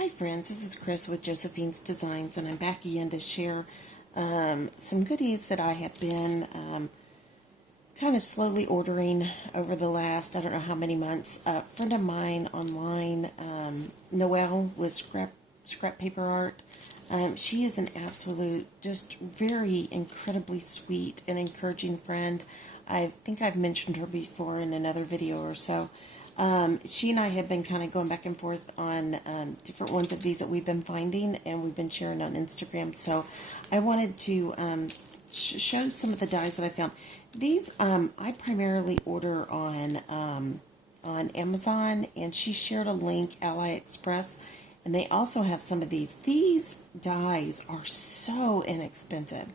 Hi friends, this is Chris with Josephine's Designs, and I'm back again to share some goodies that I have been kind of slowly ordering over the last, I don't know how many months. A friend of mine online, Noelle with scrap paper art, she is an absolute, just very incredibly sweet and encouraging friend. I think I've mentioned her before in another video or so. She and I have been kind of going back and forth on different ones of these that we've been finding, and we've been sharing on Instagram. So I wanted to show some of the dies that I found. These I primarily order on Amazon, and she shared a link, Aliexpress, and they also have some of these. These dies are so inexpensive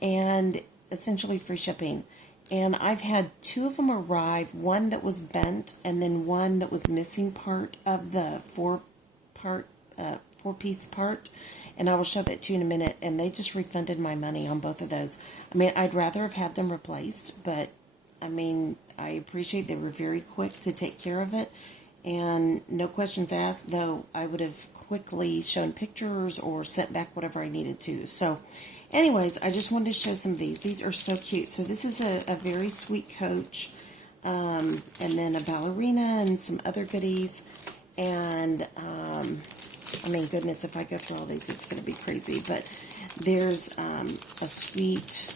and essentially free shipping. And I've had two of them arrive, one that was bent and then one that was missing part of the four-piece part. And I will show that to you in a minute. And they just refunded my money on both of those. I mean, I'd rather have had them replaced, but I mean, I appreciate they were very quick to take care of it. And no questions asked, though I would have quickly shown pictures or sent back whatever I needed to. So anyways, I just wanted to show some of these. These are so cute. So this is a very sweet coach, and then a ballerina and some other goodies. And, I mean, goodness, if I go through all these, it's going to be crazy. But there's a sweet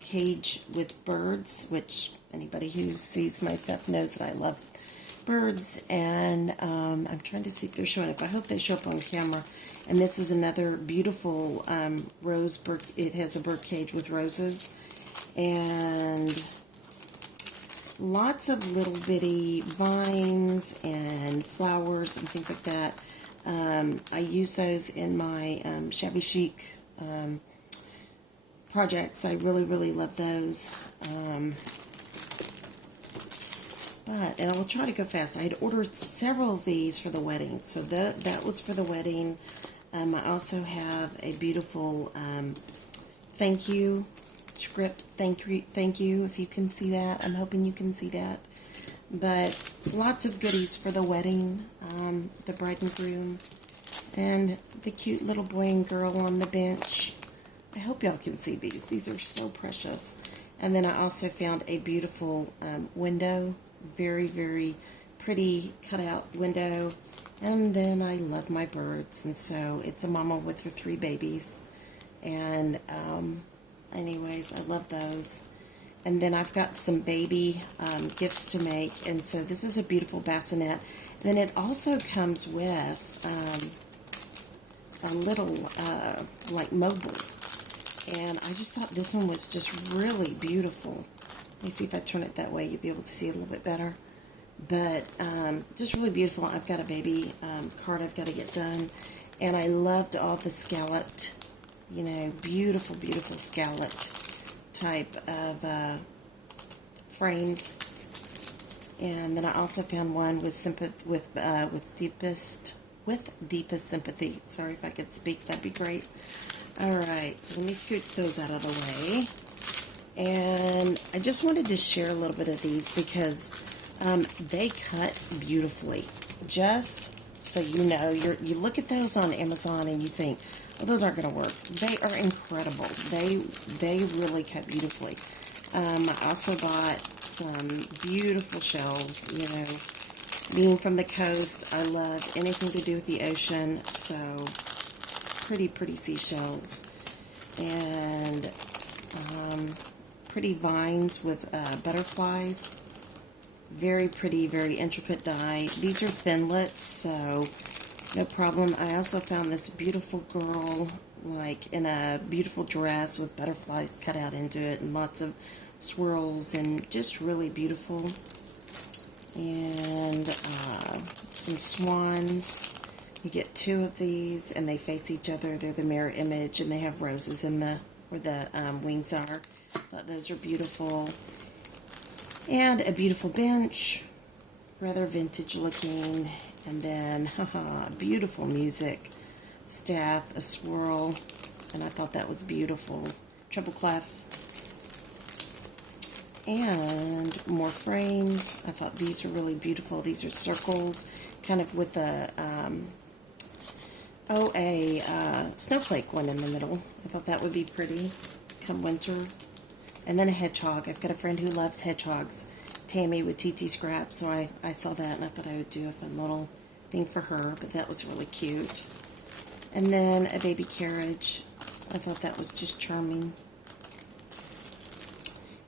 cage with birds, which anybody who sees my stuff knows that I love birds. And I'm trying to see if they're showing up. I hope they show up on camera. And this is another beautiful rose bird. It has a bird cage with roses. And lots of little bitty vines and flowers and things like that. I use those in my shabby chic projects. I really, really love those. And I will try to go fast. I had ordered several of these for the wedding. So that was for the wedding. I also have a beautiful thank you script. Thank you, if you can see that. I'm hoping you can see that. But lots of goodies for the wedding, the bride and groom, and the cute little boy and girl on the bench. I hope y'all can see these. These are so precious. And then I also found a beautiful window. Very, very pretty cutout window. And then I love my birds, and so it's a mama with her 3 babies. And anyways, I love those. And then I've got some baby gifts to make, and so this is a beautiful bassinet. And then it also comes with a little like mobile, and I just thought this one was just really beautiful. Let me see if I turn it that way, you'll be able to see it a little bit better. But just really beautiful. I've got a baby card I've got to get done. And I loved all the scalloped, you know, beautiful, beautiful scalloped type of frames. And then I also found one with deepest sympathy. Sorry if I could speak, that'd be great. Alright, so let me scoot those out of the way. And I just wanted to share a little bit of these because they cut beautifully. Just so you know, you look at those on Amazon and you think, well, those aren't going to work. They are incredible. They really cut beautifully. I also bought some beautiful shells. You know, being from the coast, I love anything to do with the ocean. So pretty seashells and pretty vines with butterflies. Very pretty, very intricate die. These are Thinlets, so no problem. I also found this beautiful girl, like in a beautiful dress with butterflies cut out into it and lots of swirls and just really beautiful. And some swans. You get 2 of these and they face each other. They're the mirror image and they have roses in where the wings are. But those are beautiful. And a beautiful bench, rather vintage looking, and then, beautiful music, staff, a swirl, and I thought that was beautiful, treble clef, and more frames. I thought these are really beautiful. These are circles. kind of with a, snowflake one in the middle. I thought that would be pretty come winter. And then a hedgehog. I've got a friend who loves hedgehogs, Tammy with TT Scrap, so I saw that and I thought I would do a fun little thing for her, but that was really cute. And then a baby carriage. I thought that was just charming.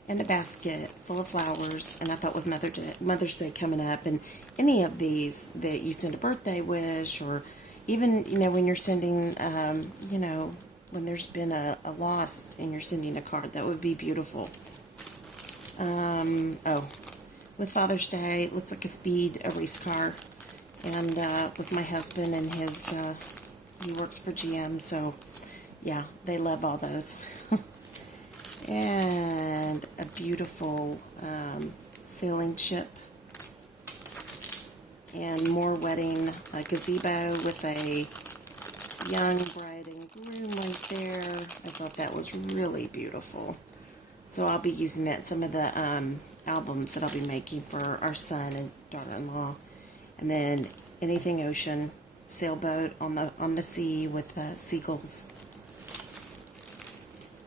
And a basket full of flowers, and I thought with Mother's Day coming up, and any of these that you send a birthday wish, or even, when you're sending, when there's been a loss and you're sending a card, that would be beautiful. With Father's Day, it looks like a race car, and with my husband and his, he works for GM, so yeah, they love all those. And a beautiful sailing ship, and more wedding, a gazebo with a young bride and groom right there. I thought that was really beautiful. So I'll be using that in some of the albums that I'll be making for our son and daughter-in-law. And then anything ocean, sailboat on the sea with seagulls.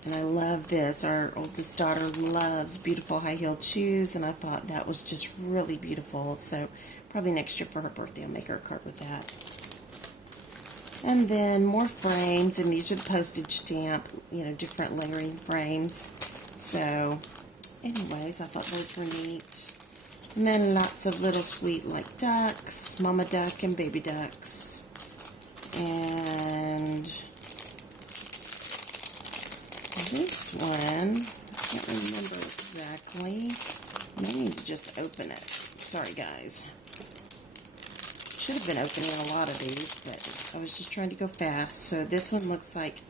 And I love this. Our oldest daughter loves beautiful high-heeled shoes, and I thought that was just really beautiful. So probably next year for her birthday, I'll make her a card with that. And then more frames, and these are the postage stamp, different layering frames. So anyways, I thought those were neat. And then lots of little sweet like ducks, mama duck and baby ducks. And this one, I can't remember exactly. I may need to just open it. Sorry, guys. Should have been opening a lot of these, but I was just trying to go fast. So this one looks like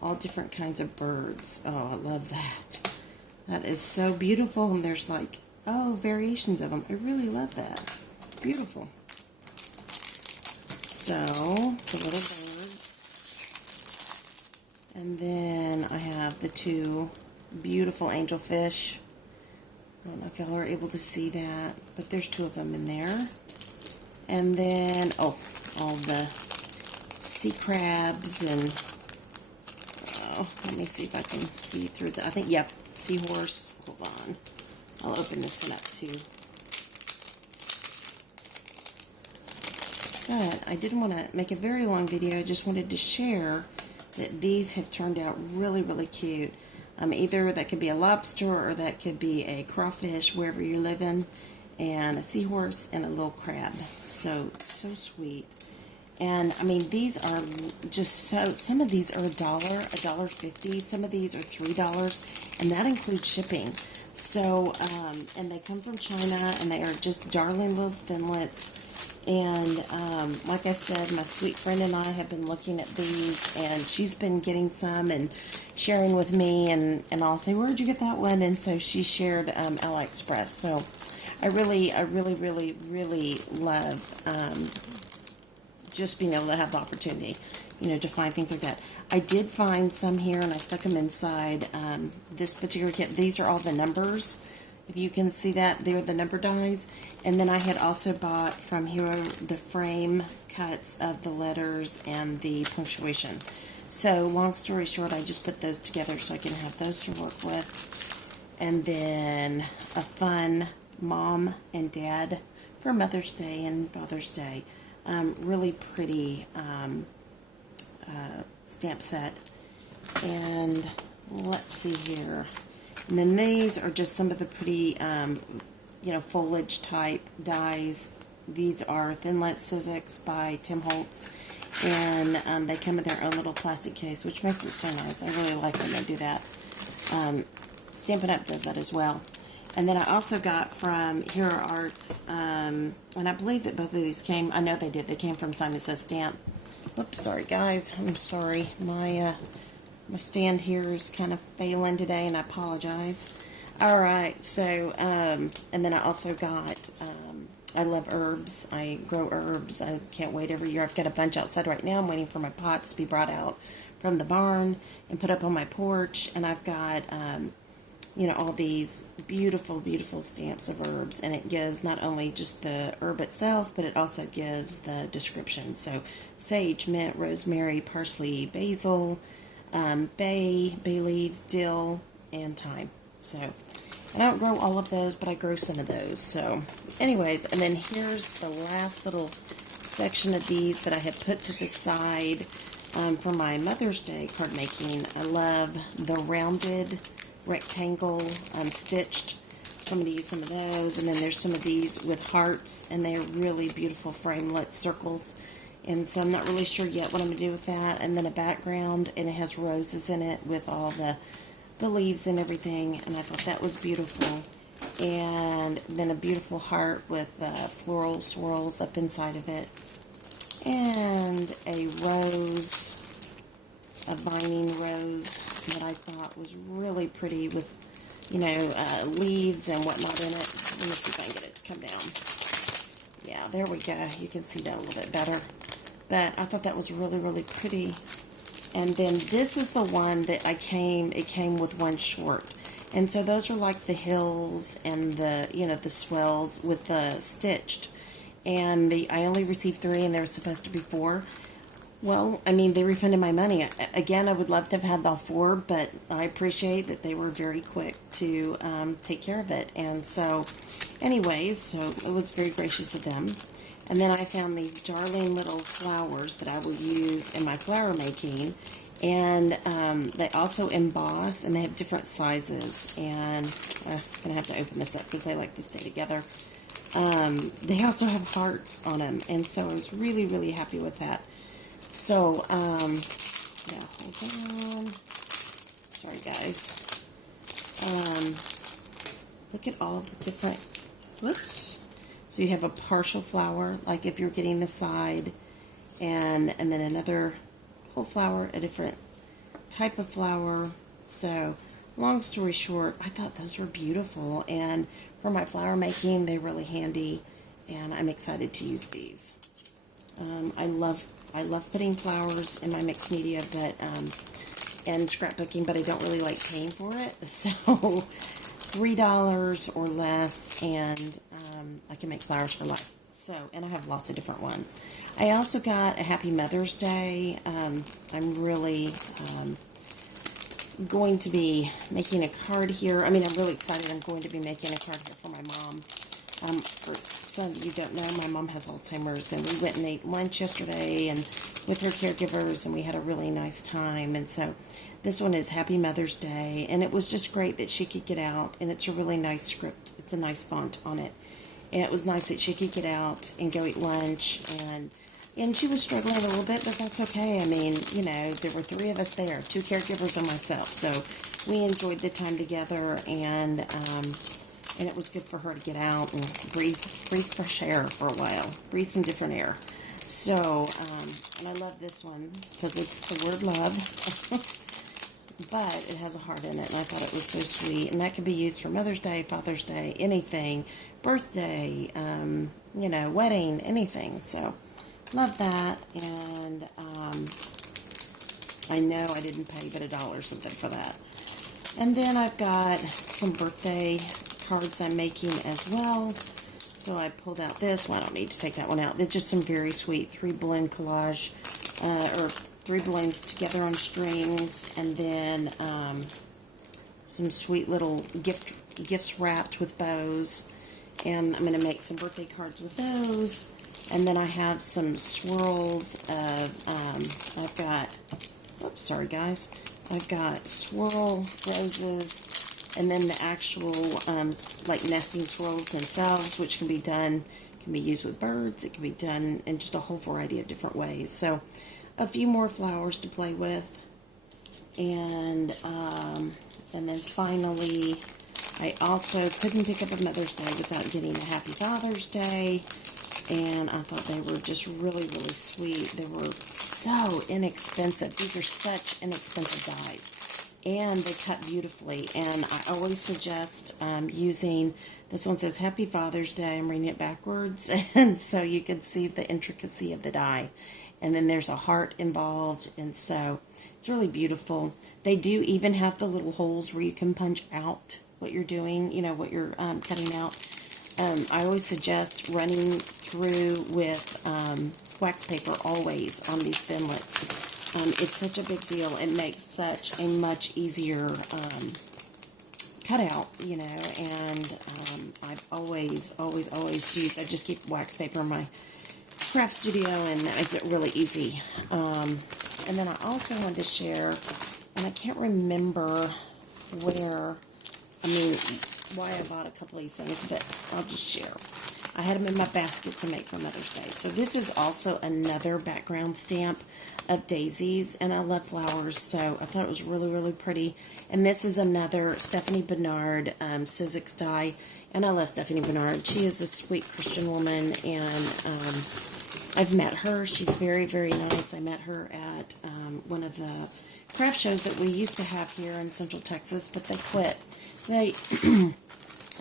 all different kinds of birds. Oh, I love that. That is so beautiful, and there's like, variations of them. I really love that. Beautiful. So, the little birds. And then I have the two beautiful angelfish. I don't know if y'all are able to see that, but there's two of them in there. And then, all the sea crabs and, let me see if I can see through I think, yep, seahorse. Hold on. I'll open this one up too. But I didn't want to make a very long video. I just wanted to share that these have turned out really, really cute. Either that could be a lobster or that could be a crawfish, wherever you're living, and a seahorse and a little crab. So sweet. And I mean, these are just some of these are $1.50. Some of these are $3, and that includes shipping. So, and they come from China, and they are just darling little Thinlets. And like I said, my sweet friend and I have been looking at these, and she's been getting some and sharing with me, and I'll say, where'd you get that one? And so she shared Aliexpress. So I really love just being able to have the opportunity, to find things like that. I did find some here, and I stuck them inside this particular kit. These are all the numbers. If you can see that, they're the number dies. And then I had also bought from here the frame cuts of the letters and the punctuation. So long story short, I just put those together so I can have those to work with. And then a fun mom and dad for Mother's Day and Father's Day. Really pretty stamp set. And let's see here. And then these are just some of the pretty, foliage type dies. These are Thinlet Sizzix by Tim Holtz. And they come in their own little plastic case, which makes it so nice. I really like when they do that. Stampin' Up! Does that as well. And then I also got from Hero Arts, and I believe that both of these came, I know they did, they came from Simon Says Stamp. Oops, sorry guys, I'm sorry. My stand here is kind of failing today, and I apologize. Alright, so, and then I also got, I love herbs. I grow herbs. I can't wait every year. I've got a bunch outside right now. I'm waiting for my pots to be brought out from the barn and put up on my porch. And I've got you know, all these beautiful, beautiful stamps of herbs, and it gives not only just the herb itself, but it also gives the description. So sage, mint, rosemary, parsley, basil, bay leaves, dill, and thyme. So I don't grow all of those, but I grow some of those. So anyways, and then here's the last little section of these that I had put to the side for my Mother's Day card making. I love the rounded rectangle stitched, so I'm going to use some of those. And then there's some of these with hearts, and they're really beautiful framelit circles, and so I'm not really sure yet what I'm going to do with that. And then a background, and it has roses in it with all the leaves and everything, and I thought that was beautiful. And then a beautiful heart with floral swirls up inside of it, and a rose, a vining rose that I thought was really pretty with, you know, leaves and whatnot in it. Let me see if I can get it to come down. Yeah, there we go. You can see that a little bit better. But I thought that was really, really pretty. And then this is the one that it came with one short. And so those are like the hills and the, you know, the swells with the stitched. And I only received 3, and there was supposed to be 4. Well, I mean, they refunded my money. Again, I would love to have had all 4, but I appreciate that they were very quick to take care of it. And so, anyways, so it was very gracious of them. And then I found these darling little flowers that I will use in my flower making. And they also emboss, and they have different sizes. And I'm going to have to open this up because they like to stay together. They also have hearts on them. And so I was really, really happy with that. So, yeah, hold on. Sorry, guys. Look at all the different, whoops. So you have a partial flower, like if you're getting the side, and then another whole flower, a different type of flower. So, long story short, I thought those were beautiful, and for my flower making, they're really handy, and I'm excited to use these. I love putting flowers in my mixed media, but and scrapbooking, but I don't really like paying for it. So $3 or less, and I can make flowers for life. So, and I have lots of different ones. I also got a Happy Mother's Day. I'm really going to be making a card here. I mean, I'm really excited. I'm going to be making a card here for my mom. For some of you don't know, my mom has Alzheimer's, and we went and ate lunch yesterday and with her caregivers, and we had a really nice time. And so this one is Happy Mother's Day, and it was just great that she could get out, and it's a really nice script. It's a nice font on it, and it was nice that she could get out and go eat lunch, and she was struggling a little bit, but that's okay. I mean, you know, there were 3 of us there, 2 caregivers and myself, so we enjoyed the time together, and it was good for her to get out and breathe fresh air for a while, breathe some different air. So, and I love this one because it's the word love, but it has a heart in it, and I thought it was so sweet. And that could be used for Mother's Day, Father's Day, anything, birthday, you know, wedding, anything. So, love that, and I know I didn't pay but $1 or something for that. And then I've got some birthday cards I'm making as well. So I pulled out this. Well, I don't need to take that one out. They're just some very sweet 3 balloon collage, or 3 balloons together on strings, and then some sweet little gifts wrapped with bows. And I'm going to make some birthday cards with those. And then I have some swirls of, I've got, oops, sorry guys. I've got swirl roses, and then the actual, like nesting swirls themselves, which can be used with birds. It can be done in just a whole variety of different ways. So, a few more flowers to play with. And then finally, I also couldn't pick up a Mother's Day without getting a Happy Father's Day. And I thought they were just really, really sweet. They were so inexpensive. These are such inexpensive dies. and they cut beautifully. And I always suggest using, this one says Happy Father's Day. I'm reading it backwards, and so you can see the intricacy of the die. And then there's a heart involved, and so it's really beautiful. They do even have the little holes where you can punch out what you're doing, you know, what you're cutting out. I always suggest running through with wax paper always on these Thinlets. It's such a big deal. It makes such a much easier cutout, you know, and I've always used, I just keep wax paper in my craft studio, and it's really easy. And then I also wanted to share, and I can't remember where, why I bought a couple of these things, but I'll just share. I had them in my basket to make for Mother's Day. So this is also another background stamp of daisies, and I love flowers, so I thought it was really, really pretty. And this is another Stephanie Bernard Sizzix die, and I love Stephanie Bernard. She is a sweet Christian woman, and I've met her. She's very, very nice. I met her at one of the craft shows that we used to have here in Central Texas, but they quit.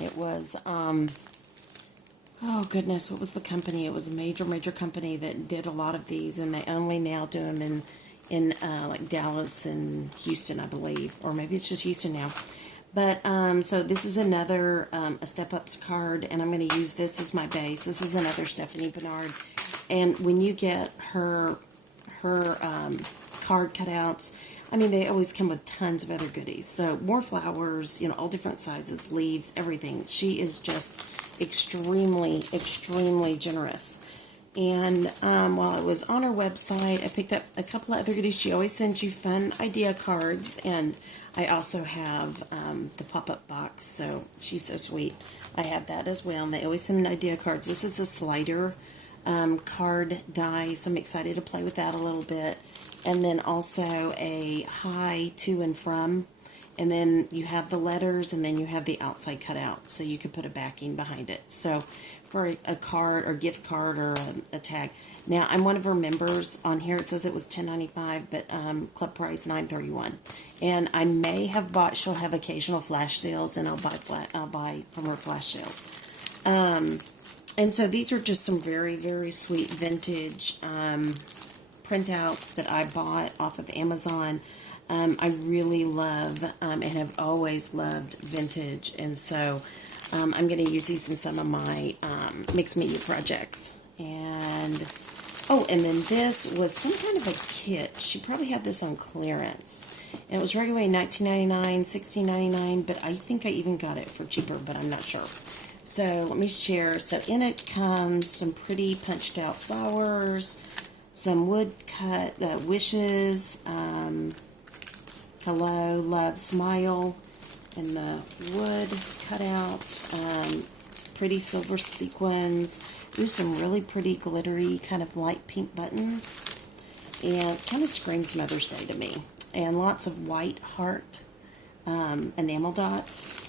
It was, oh goodness, what was the company? It was a major, major company that did a lot of these, and they only now do them in like Dallas and Houston, I believe, or maybe it's just Houston now. But, so this is another, a Step Ups card, and I'm going to use this as my base. This is another Stephanie Bernard, and when you get her card cutouts, they always come with tons of other goodies. So more flowers, you know, all different sizes, leaves, everything. She is just extremely, extremely generous. And while I was on her website, I picked up a couple of other goodies. She always sends you fun idea cards, and I also have the pop-up box, so she's so sweet. I have that as well, and they always send me idea cards. This is a slider card die, so I'm excited to play with that a little bit. And then also a hi, to, and from. And then you have the letters, and then you have the outside cut out, so you could put a backing behind it. So for a card or gift card or a tag. Now, I'm one of her members. On here it says it was $10.95, but club price $9.31. And I may have bought, she'll have occasional flash sales, and I'll buy from her flash sales. And so these are just some very, very sweet vintage printouts that I bought off of Amazon. I really love and have always loved vintage, and so I'm going to use these in some of my mixed media projects. And and then this was some kind of a kit. She probably had this on clearance, and it was regularly $19.99, $16.99, but I think I even got it for cheaper, but I'm not sure. So let me share. So in it comes some pretty punched out flowers, some wood cut wishes, hello, love, smile, and the wood cutout, pretty silver sequins. Ooh, some really pretty glittery kind of light pink buttons, and kind of screams Mother's Day to me. And lots of white heart enamel dots,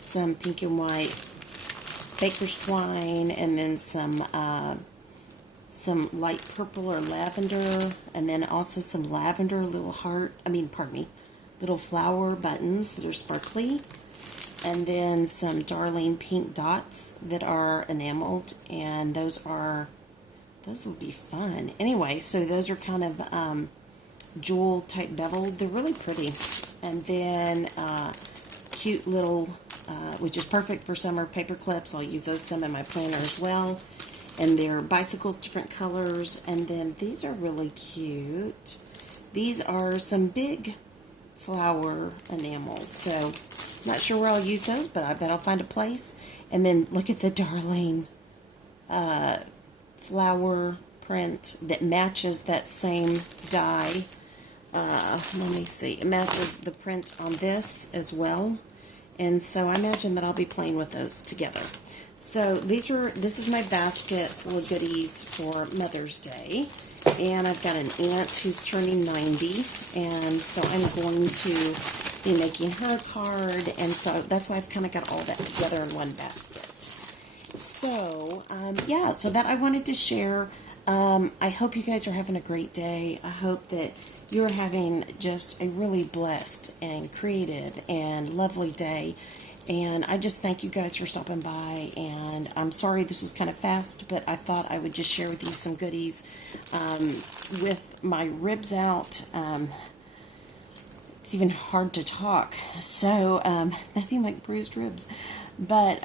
some pink and white baker's twine, and then some light purple or lavender, and then also some lavender little little flower buttons that are sparkly, and then some darling pink dots that are enameled, and those will be fun. Anyway, so those are kind of jewel type beveled. They're really pretty. And then cute little, which is perfect for summer, paper clips. I'll use those some in my planner as well. And they're bicycles, different colors. And then these are really cute. These are some big flower enamels. So, not sure where I'll use those, but I bet I'll find a place. And then look at the darling flower print that matches that same die. Let me see. It matches the print on this as well. And so I imagine that I'll be playing with those together. So this is my basket full of goodies for Mother's Day. And I've got an aunt who's turning 90. And so I'm going to be making her a card. And so that's why I've kind of got all that together in one basket. So, so that I wanted to share. I hope you guys are having a great day. I hope that you're having just a really blessed and creative and lovely day. And I just thank you guys for stopping by. And I'm sorry this was kind of fast, but I thought I would just share with you some goodies. With my ribs out, it's even hard to talk. So, nothing like bruised ribs. But,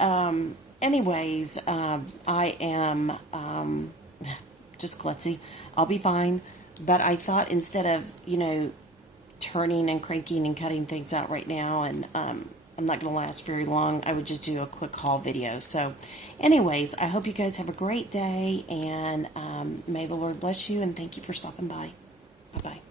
anyways, I am just klutzy. I'll be fine. But I thought instead of, turning and cranking and cutting things out right now, and I'm not going to last very long, I would just do a quick haul video. So, anyways, I hope you guys have a great day, and may the Lord bless you, and thank you for stopping by. Bye-bye.